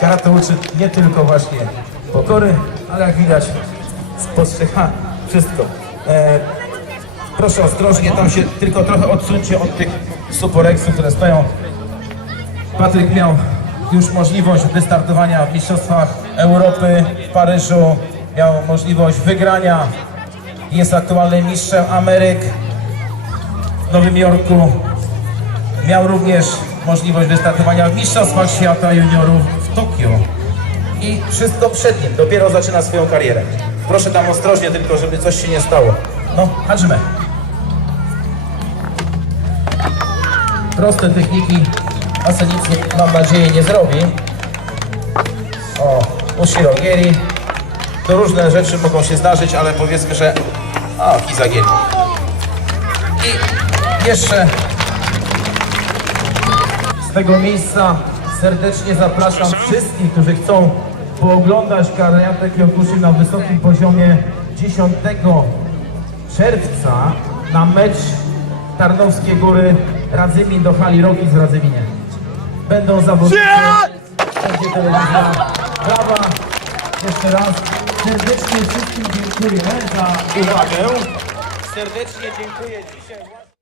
Karate uczy nie tylko właśnie pokory, ale jak widać spostrzega wszystko. E, proszę ostrożnie, tam się tylko trochę odsuńcie od tych suporeksów, które stoją. Patryk miał już możliwość wystartowania w Mistrzostwach Europy w Paryżu, miał możliwość wygrania. Jest aktualnym mistrzem Ameryk w Nowym Jorku. Miał również możliwość wystartowania w Mistrzostwach Świata Juniorów Tokio. I wszystko przed nim, dopiero zaczyna swoją karierę. Proszę tam ostrożnie tylko, żeby coś się nie stało. No, Hajime. Proste techniki, a nic, mam nadzieję, nie zrobi. O, Ushirogiri. To różne rzeczy mogą się zdarzyć, ale powiedzmy, że... O, Kizagieri. I jeszcze z tego miejsca serdecznie zapraszam wszystkich, którzy chcą pooglądać Karate Kyokushin na wysokim poziomie 10 czerwca na mecz Tarnowskie Góry Radzymin do hali Roki z Radzyminie. Będą zawodnicy, będzie telewizja. Brawa, jeszcze raz. Serdecznie wszystkim dziękuję za uwagę. Serdecznie dziękuję dzisiaj.